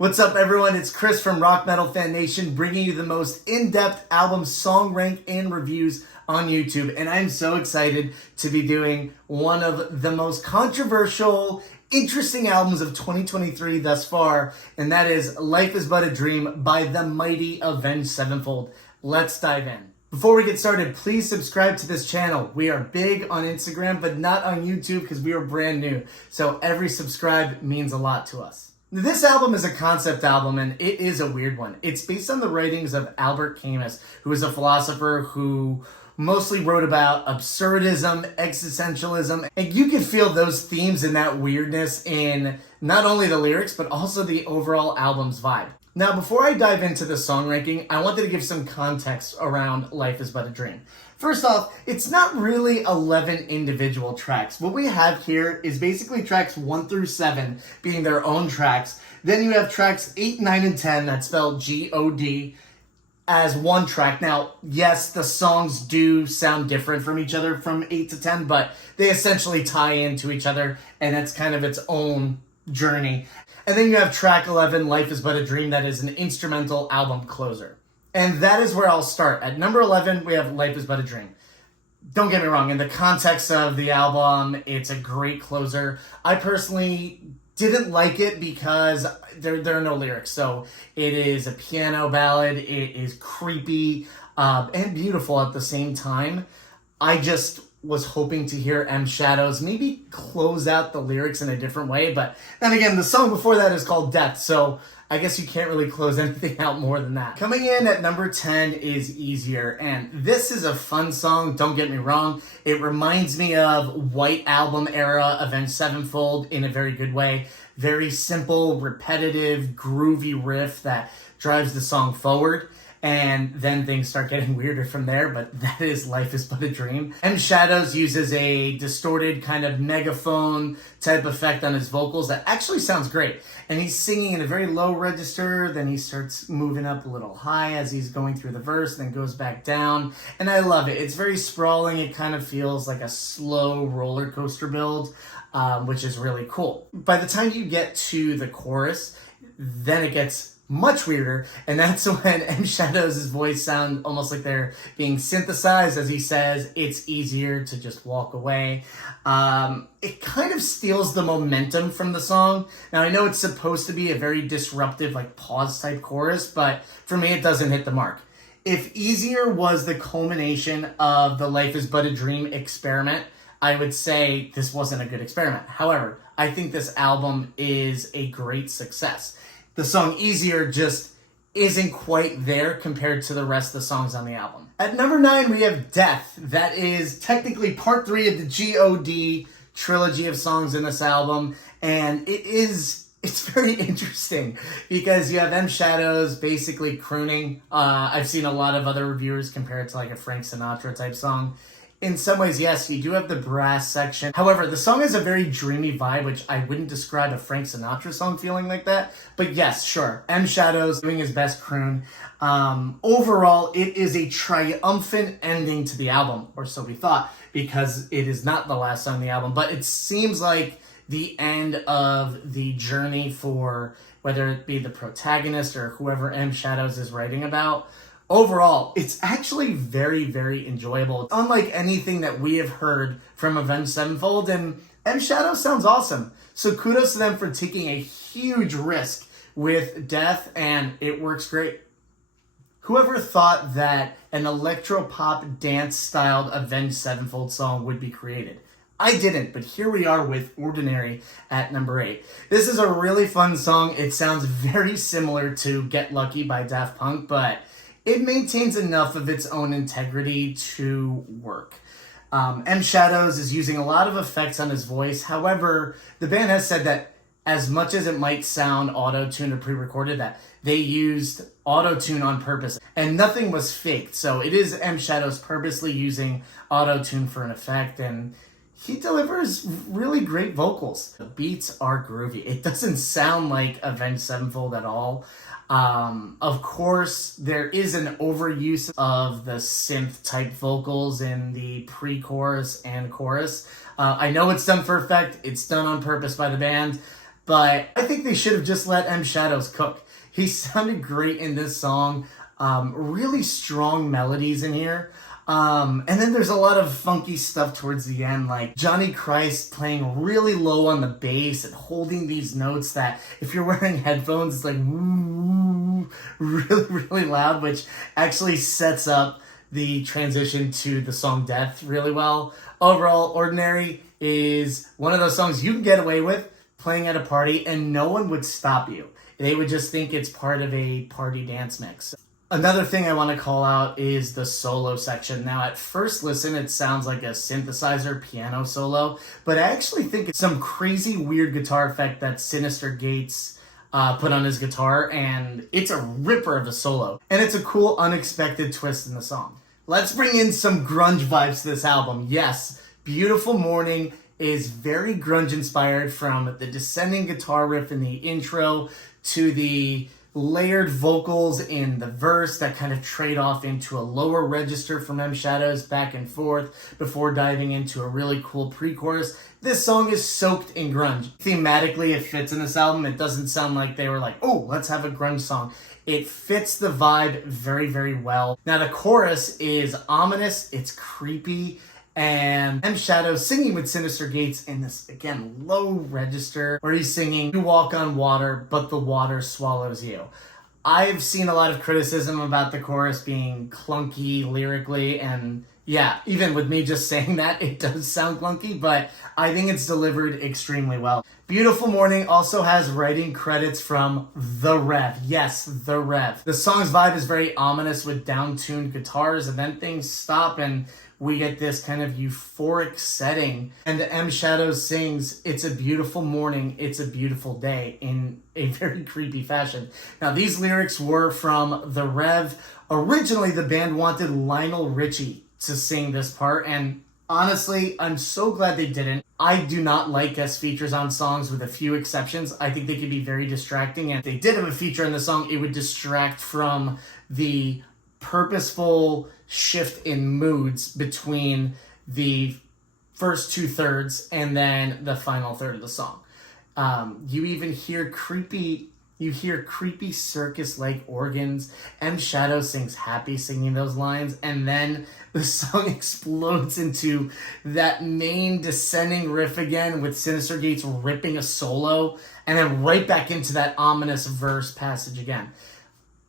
What's up, everyone? It's Chris from Rock Metal Fan Nation, bringing you the most in-depth album song rank and reviews on YouTube. And I'm so excited to be doing one of the most controversial, interesting albums of 2023 thus far, and that is Life Is But a Dream by the mighty Avenged Sevenfold. Let's dive in. Before we get started, please subscribe to this channel. We are big on Instagram, but not on YouTube because we are brand new. So every subscribe means a lot to us. This album is a concept album, and it is a weird one. It's based on the writings of Albert Camus, who is a philosopher who mostly wrote about absurdism, existentialism, and you can feel those themes and that weirdness in not only the lyrics, but also the overall album's vibe. Now, before I dive into the song ranking, I wanted to give some context around Life Is But a Dream. First off, it's not really 11 individual tracks. What we have here is basically tracks 1 through 7 being their own tracks. Then you have tracks 8, 9, and 10, that's spelled G-O-D, as one track. Now, yes, the songs do sound different from each other from 8 to 10, but they essentially tie into each other, and it's kind of its own journey. And then you have track 11, Life Is But a Dream, that is an instrumental album closer. And that is where I'll start. At number 11, we have Life Is But a Dream. Don't get me wrong, in the context of the album, it's a great closer. I personally didn't like it because there are no lyrics. So it is a piano ballad, it is creepy and beautiful at the same time. I just was hoping to hear M Shadows maybe close out the lyrics in a different way, but then again, the song before that is called Death, so I guess you can't really close anything out more than that. Coming in at number 10 is Easier, and this is a fun song, don't get me wrong. It reminds me of White Album era Avenged Sevenfold in a very good way. Very simple, repetitive, groovy riff that drives the song forward. And then things start getting weirder from there, but that is Life Is But a Dream. M Shadows uses a distorted kind of megaphone type effect on his vocals that actually sounds great. And he's singing in a very low register, then he starts moving up a little high as he's going through the verse, then goes back down. And I love it. It's very sprawling. It kind of feels like a slow roller coaster build, which is really cool. By the time you get to the chorus, then it gets much weirder, and that's when M Shadows' voice sounds almost like they're being synthesized as he says, it's easier to just walk away. It kind of steals the momentum from the song. Now, I know it's supposed to be a very disruptive, like pause type chorus, but for me, it doesn't hit the mark. If Easier was the culmination of the Life Is But a Dream experiment, I would say this wasn't a good experiment. However, I think this album is a great success. The song Easier just isn't quite there compared to the rest of the songs on the album. At number 9, we have Death. That is technically part 3 of the G.O.D. trilogy of songs in this album. And it's very interesting because you have M Shadows basically crooning. I've seen a lot of other reviewers compare it to like a Frank Sinatra type song. In some ways, yes, you do have the brass section. However, the song has a very dreamy vibe, which I wouldn't describe a Frank Sinatra song feeling like that. But yes, sure, M Shadows doing his best croon. Overall, it is a triumphant ending to the album, or so we thought, because it is not the last song on the album. But it seems like the end of the journey for whether it be the protagonist or whoever M Shadows is writing about. Overall, it's actually very, very enjoyable. Unlike anything that we have heard from Avenged Sevenfold, and M Shadows sounds awesome. So kudos to them for taking a huge risk with Death, and it works great. Whoever thought that an electro-pop dance-styled Avenged Sevenfold song would be created? I didn't, but here we are with Ordinary at number 8. This is a really fun song. It sounds very similar to Get Lucky by Daft Punk, but it maintains enough of its own integrity to work. M Shadows is using a lot of effects on his voice. However, the band has said that as much as it might sound auto-tuned or pre-recorded, that they used auto-tune on purpose and nothing was faked. So it is M Shadows purposely using auto-tune for an effect, and he delivers really great vocals. The beats are groovy. It doesn't sound like Avenged Sevenfold at all. Of course, there is an overuse of the synth type vocals in the pre-chorus and chorus. I know it's done for effect. It's done on purpose by the band. but I think they should have just let M Shadows cook. He sounded great in this song. Really strong melodies in here. And then there's a lot of funky stuff towards the end, like Johnny Christ playing really low on the bass and holding these notes that if you're wearing headphones, it's like woo, really, really loud, which actually sets up the transition to the song Death really well. Overall, Ordinary is one of those songs you can get away with playing at a party and no one would stop you. They would just think it's part of a party dance mix. Another thing I want to call out is the solo section. Now, at first listen, it sounds like a synthesizer piano solo, but I actually think it's some crazy weird guitar effect that Sinister Gates put on his guitar, and it's a ripper of a solo. And it's a cool, unexpected twist in the song. Let's bring in some grunge vibes to this album. Yes, Beautiful Morning is very grunge inspired, from the descending guitar riff in the intro to the layered vocals in the verse that kind of trade off into a lower register from M Shadows back and forth before diving into a really cool pre-chorus. This song is soaked in grunge. Thematically, it fits in this album. It doesn't sound like they were like, oh, let's have a grunge song. It fits the vibe very, very well. Now, the chorus is ominous, it's creepy, and M Shadows singing with Sinister Gates in this, again, low register where he's singing, "You walk on water, but the water swallows you." I've seen a lot of criticism about the chorus being clunky lyrically, and yeah, even with me just saying that, it does sound clunky, but I think it's delivered extremely well. Beautiful Morning also has writing credits from The Rev. Yes, The Rev. The song's vibe is very ominous with down-tuned guitars, and then things stop and we get this kind of euphoric setting. And M Shadows sings, "It's a beautiful morning, it's a beautiful day," in a very creepy fashion. Now, these lyrics were from The Rev. Originally, the band wanted Lionel Richie to sing this part, and honestly, I'm so glad they didn't. I do not like guest features on songs, with a few exceptions. I think they can be very distracting, and if they did have a feature in the song, it would distract from the purposeful shift in moods between the first 2/3 and then the final third of the song. You even hear creepy circus-like organs. M Shadow sings Happy singing those lines, and then the song explodes into that main descending riff again with Sinister Gates ripping a solo, and then right back into that ominous verse passage again.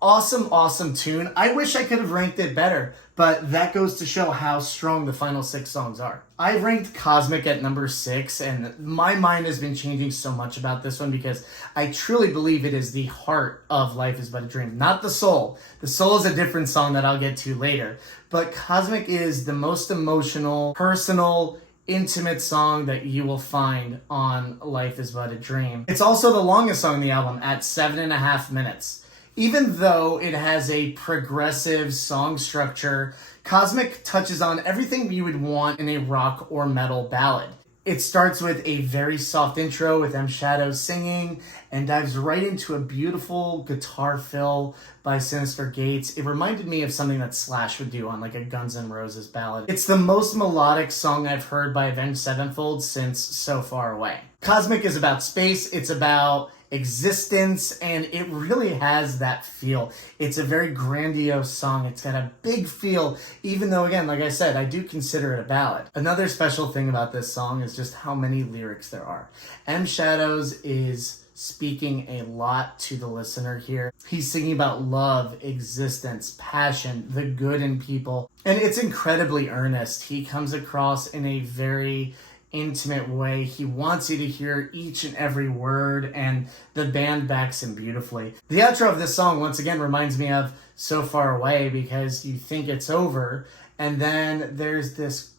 Awesome, awesome tune. I wish I could have ranked it better, but that goes to show how strong the final 6 songs are. I ranked Cosmic at number 6, and my mind has been changing so much about this one because I truly believe it is the heart of Life is But a Dream, not the soul. The soul is a different song that I'll get to later, but Cosmic is the most emotional, personal, intimate song that you will find on Life is But a Dream. It's also the longest song on the album at 7.5 minutes. Even though it has a progressive song structure, Cosmic touches on everything you would want in a rock or metal ballad. It starts with a very soft intro with M Shadows singing and dives right into a beautiful guitar fill by Sinister Gates. It reminded me of something that Slash would do on like a Guns N' Roses ballad. It's the most melodic song I've heard by Avenged Sevenfold since So Far Away. Cosmic is about space, it's about existence, and it really has that feel. It's a very grandiose song. It's got a big feel, even though, again, like I said, I do consider it a ballad. Another special thing about this song is just how many lyrics there are. M Shadows is speaking a lot to the listener here. He's singing about love, existence, passion, the good in people, and it's incredibly earnest. He comes across in a very intimate way. He wants you to hear each and every word, and the band backs him beautifully. The outro of this song, once again, reminds me of So Far Away, because you think it's over, and then there's this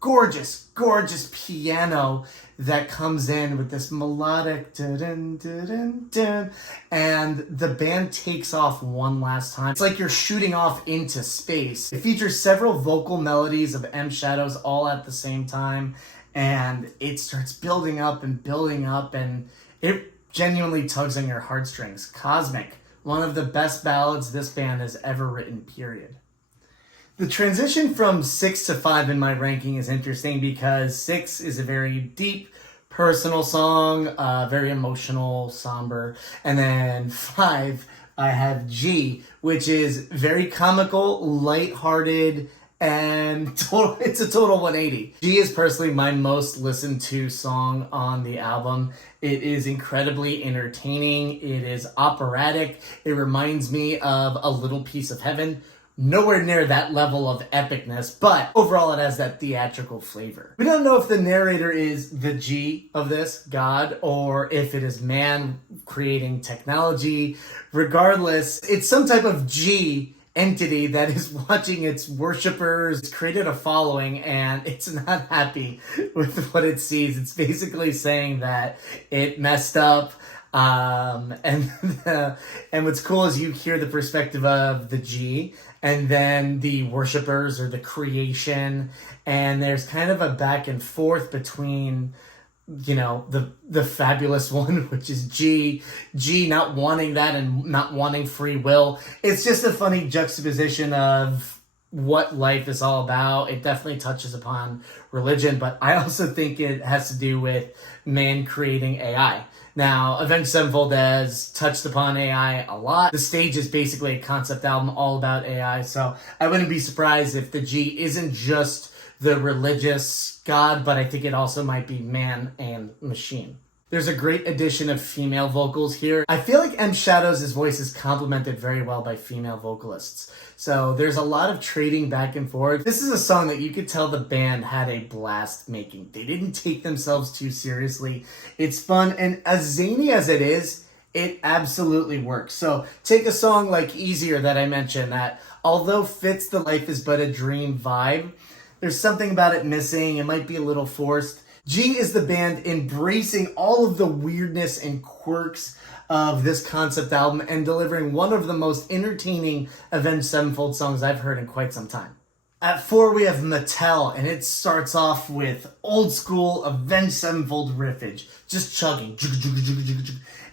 gorgeous, gorgeous piano that comes in with this melodic dun, dun, dun, dun, and the band takes off one last time. It's like you're shooting off into space. It features several vocal melodies of M Shadows all at the same time, and it starts building up, and it genuinely tugs on your heartstrings. Cosmic, one of the best ballads this band has ever written, period. The transition from 6 to 5 in my ranking is interesting because 6 is a very deep, personal song, very emotional, somber. And then 5, I have G, which is very comical, lighthearted, and it's a total 180. G is personally my most listened to song on the album. It is incredibly entertaining. It is operatic. It reminds me of A Little Piece of Heaven. Nowhere near that level of epicness, but overall it has that theatrical flavor. We don't know if the narrator is the G of this, God, or if it is man creating technology. Regardless, it's some type of G entity that is watching its worshipers. It's created a following and it's not happy with what it sees. It's basically saying that it messed up. And what's cool is you hear the perspective of the G and then the worshipers or the creation, and there's kind of a back and forth between, you know, the fabulous one, which is G not wanting that and not wanting free will. It's just a funny juxtaposition of what life is all about. It definitely touches upon religion, but I also think it has to do with man creating AI. Now, Avenged Sevenfold has touched upon AI a lot. The Stage is basically a concept album all about AI, so I wouldn't be surprised if the G isn't just the religious God, but I think it also might be man and machine. There's a great addition of female vocals here. I feel like M. Shadows' voice is complemented very well by female vocalists. So there's a lot of trading back and forth. This is a song that you could tell the band had a blast making. They didn't take themselves too seriously. It's fun, and as zany as it is, it absolutely works. So take a song like Easier that I mentioned that, although fits the Life is But a Dream vibe, there's something about it missing. It might be a little forced. G is the band embracing all of the weirdness and quirks of this concept album and delivering one of the most entertaining Avenged Sevenfold songs I've heard in quite some time. At 4, we have Mattel, and it starts off with old school Avenged Sevenfold riffage, just chugging.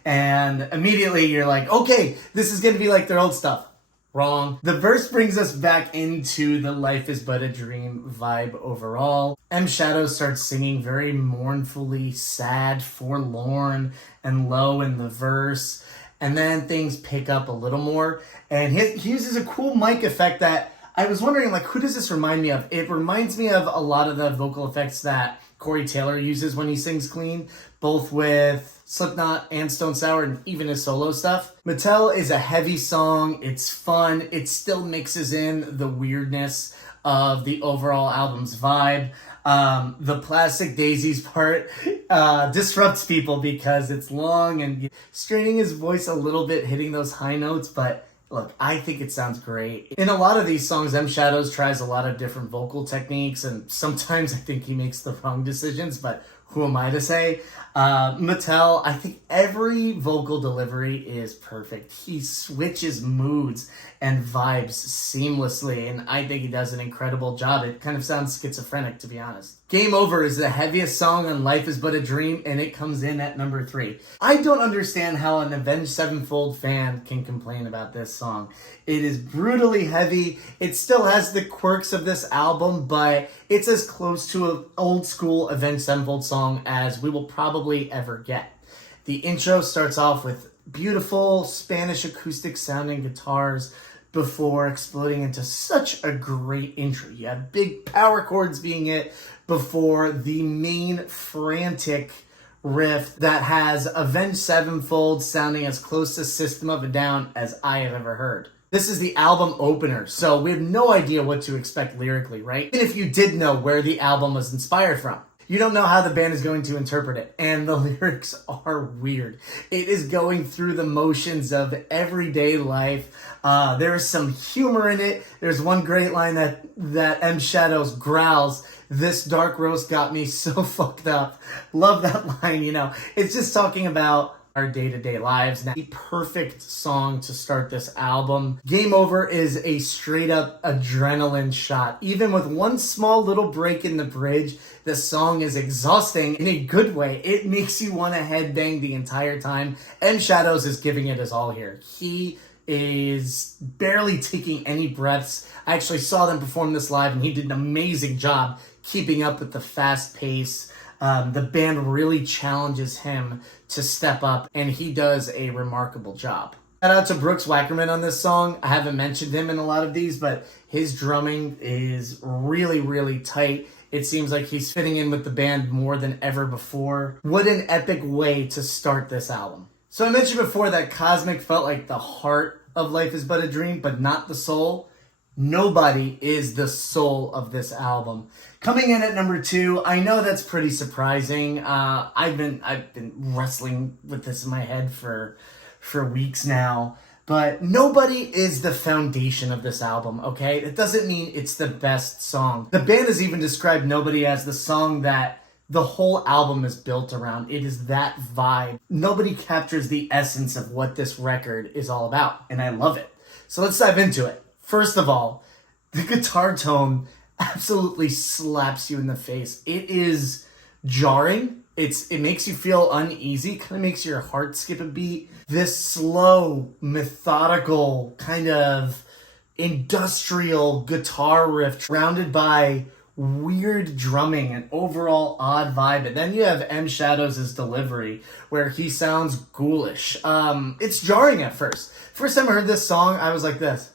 And immediately you're like, okay, this is going to be like their old stuff. Wrong. The verse brings us back into the Life is But a Dream vibe overall. M. Shadows starts singing very mournfully sad, forlorn, and low in the verse. And then things pick up a little more. And he uses a cool mic effect that I was wondering, like, who does this remind me of? It reminds me of a lot of the vocal effects that Corey Taylor uses when he sings clean, both with Slipknot and Stone Sour and even his solo stuff. Mattel is a heavy song. It's fun. It still mixes in the weirdness of the overall album's vibe. The Plastic Daisies part disrupts people because it's long and straining his voice a little bit, hitting those high notes, but look, I think it sounds great. In a lot of these songs, M. Shadows tries a lot of different vocal techniques, and sometimes I think he makes the wrong decisions, but who am I to say? Mattel, I think every vocal delivery is perfect. He switches moods and vibes seamlessly, and I think he does an incredible job. It kind of sounds schizophrenic, to be honest. Game Over is the heaviest song on Life is But a Dream, and it comes in at number 3. I don't understand how an Avenged Sevenfold fan can complain about this song. It is brutally heavy. It still has the quirks of this album, but it's as close to an old school Avenged Sevenfold song as we will probably ever get. The intro starts off with beautiful Spanish acoustic sounding guitars before exploding into such a great intro. You have big power chords being hit before the main frantic riff that has Avenged Sevenfold sounding as close to System of a Down as I have ever heard. This is the album opener, so we have no idea what to expect lyrically, right? Even if you did know where the album was inspired from, you don't know how the band is going to interpret it, and the lyrics are weird. It is going through the motions of everyday life. There is some humor in it. There's one great line that M. Shadows growls, "This dark roast got me so fucked up." Love that line, you know. It's just talking about our day-to-day lives. Now, the perfect song to start this album. Game Over is a straight-up adrenaline shot. Even with one small little break in the bridge, the song is exhausting in a good way. It makes you want to headbang the entire time. M. Shadows is giving it his all here. He is barely taking any breaths. I actually saw them perform this live, and he did an amazing job keeping up with the fast pace. The band really challenges him to step up, and he does a remarkable job. Shout out to Brooks Wackerman on this song. I haven't mentioned him in a lot of these, but his drumming is really, really tight. It seems like he's fitting in with the band more than ever before. What an epic way to start this album. So I mentioned before that Cosmic felt like the heart of Life is But a Dream, but not the soul. Nobody is the soul of this album. Coming in at number 2, I know that's pretty surprising. I've been wrestling with this in my head for weeks now. But Nobody is the foundation of this album, okay? It doesn't mean it's the best song. The band has even described Nobody as the song that the whole album is built around. It is that vibe. Nobody captures the essence of what this record is all about, and I love it. So let's dive into it. First of all, the guitar tone absolutely slaps you in the face. It is jarring. It makes you feel uneasy, kind of makes your heart skip a beat. This slow, methodical, kind of industrial guitar riff surrounded by weird drumming and overall odd vibe. And then you have M. Shadows' delivery where he sounds ghoulish. It's jarring at first. First time I heard this song, I was like this.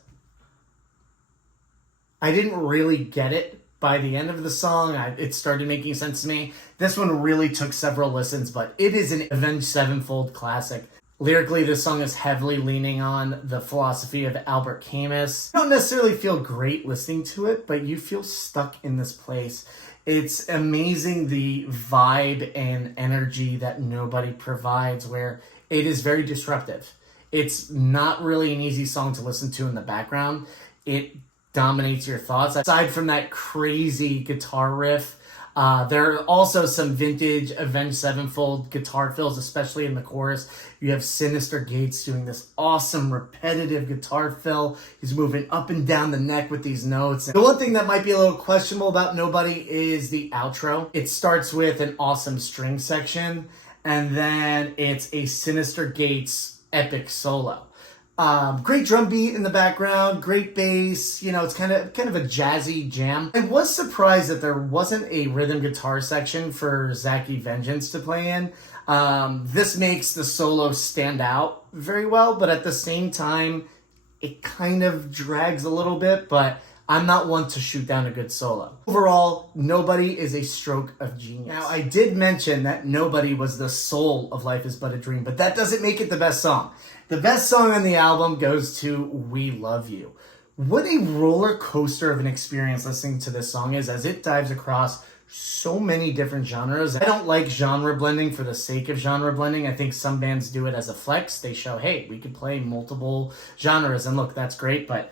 I didn't really get it. By the end of the song, it started making sense to me. This one really took several listens, but it is an Avenged Sevenfold classic. Lyrically, this song is heavily leaning on the philosophy of Albert Camus. You don't necessarily feel great listening to it, but you feel stuck in this place. It's amazing the vibe and energy that Nobody provides, where it is very disruptive. It's not really an easy song to listen to in the background. It dominates your thoughts. Aside from that crazy guitar riff, there are also some vintage Avenged Sevenfold guitar fills, especially in the chorus. You have Sinister Gates doing this awesome repetitive guitar fill. He's moving up and down the neck with these notes. And the one thing that might be a little questionable about Nobody is the outro. It starts with an awesome string section, and then it's a Sinister Gates epic solo. Great drum beat in the background, great bass, it's kind of a jazzy jam. I was surprised that there wasn't a rhythm guitar section for Zacky Vengeance to play in. This makes the solo stand out very well, but at the same time, it kind of drags a little bit, but I'm not one to shoot down a good solo. Overall, Nobody is a stroke of genius. Now, I did mention that Nobody was the soul of Life is But a Dream, but that doesn't make it the best song. The best song on the album goes to We Love You. What a roller coaster of an experience listening to this song is, as it dives across so many different genres. I don't like genre blending for the sake of genre blending. I think some bands do it as a flex. They show, hey, we can play multiple genres, and look, that's great. But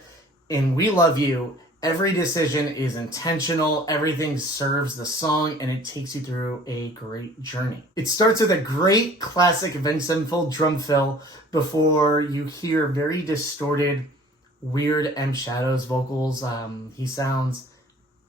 in We Love You, every decision is intentional, everything serves the song, and it takes you through a great journey. It starts with a great classic Avenged Sevenfold drum fill before you hear very distorted, weird M. Shadows vocals. He sounds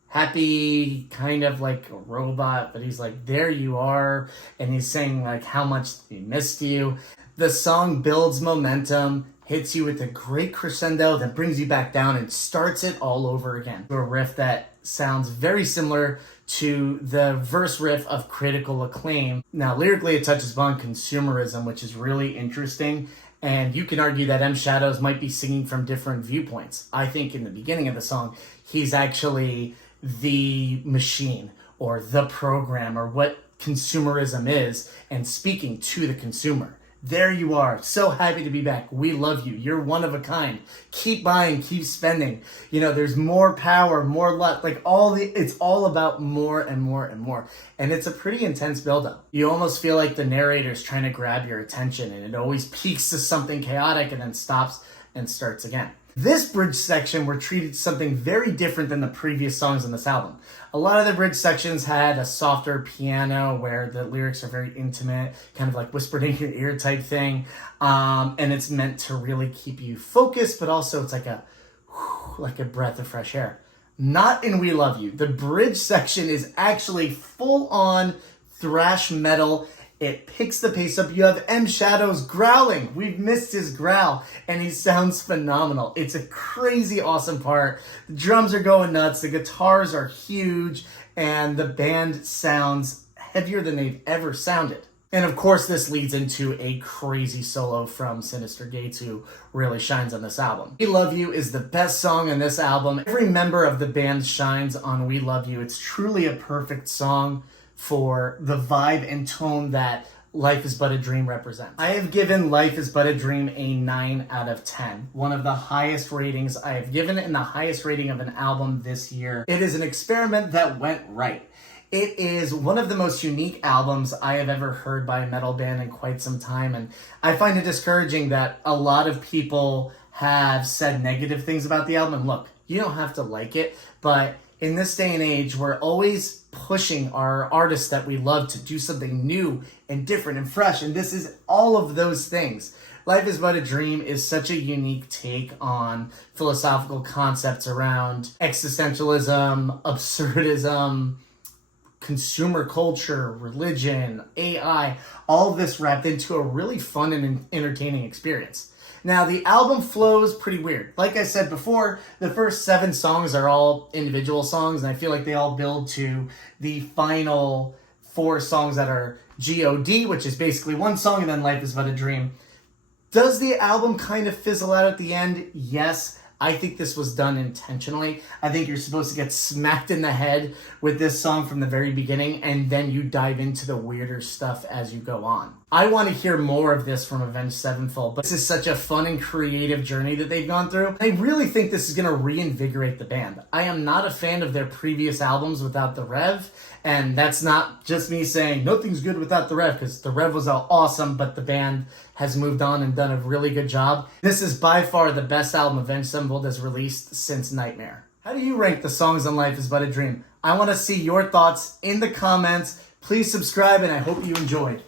happy, kind of like a robot, but he's like, there you are, and he's saying like how much he missed you. The song builds momentum, hits you with a great crescendo that brings you back down and starts it all over again. A riff that sounds very similar to the verse riff of Critical Acclaim. Now, lyrically, it touches upon consumerism, which is really interesting. And you can argue that M. Shadows might be singing from different viewpoints. I think in the beginning of the song, he's actually the machine or the program or what consumerism is and speaking to the consumer. There you are. So happy to be back. We love you. You're one of a kind. Keep buying, keep spending. There's more power, more luck. It's all about more and more and more. And it's a pretty intense buildup. You almost feel like the narrator's trying to grab your attention, and it always peaks to something chaotic and then stops and starts again. This bridge section were treated something very different than the previous songs on this album. A lot of the bridge sections had a softer piano where the lyrics are very intimate, kind of like whispered in your ear type thing. And it's meant to really keep you focused, but also it's like a breath of fresh air. Not in We Love You. The bridge section is actually full on thrash metal. It picks the pace up. You have M. Shadows growling. We've missed his growl, and he sounds phenomenal. It's a crazy awesome part. The drums are going nuts. The guitars are huge, and the band sounds heavier than they've ever sounded. And of course, this leads into a crazy solo from Sinister Gates, who really shines on this album. We Love You is the best song in this album. Every member of the band shines on We Love You. It's truly a perfect song for the vibe and tone that Life is But a Dream represents. I have given Life is But a Dream a 9 out of 10. One of the highest ratings I have given it, and the highest rating of an album this year. It is an experiment that went right. It is one of the most unique albums I have ever heard by a metal band in quite some time, and I find it discouraging that a lot of people have said negative things about the album. And look, you don't have to like it, but in this day and age, we're always pushing our artists that we love to do something new and different and fresh, and this is all of those things. Life is But a Dream is such a unique take on philosophical concepts around existentialism, absurdism, consumer culture, religion, AI, all of this wrapped into a really fun and entertaining experience. Now, the album flows pretty weird. Like I said before, the first 7 songs are all individual songs, and I feel like they all build to the final 4 songs that are G.O.D., which is basically one song, and then Life is But a Dream. Does the album kind of fizzle out at the end? Yes. I think this was done intentionally. I think you're supposed to get smacked in the head with this song from the very beginning, and then you dive into the weirder stuff as you go on. I want to hear more of this from Avenged Sevenfold, but this is such a fun and creative journey that they've gone through. I really think this is going to reinvigorate the band. I am not a fan of their previous albums without the Rev, and that's not just me saying nothing's good without the Rev, because the Rev was awesome, but the band has moved on and done a really good job. This is by far the best album Avenged Sevenfold has released since Nightmare. How do you rank the songs on Life is But a Dream? I want to see your thoughts in the comments. Please subscribe, and I hope you enjoyed.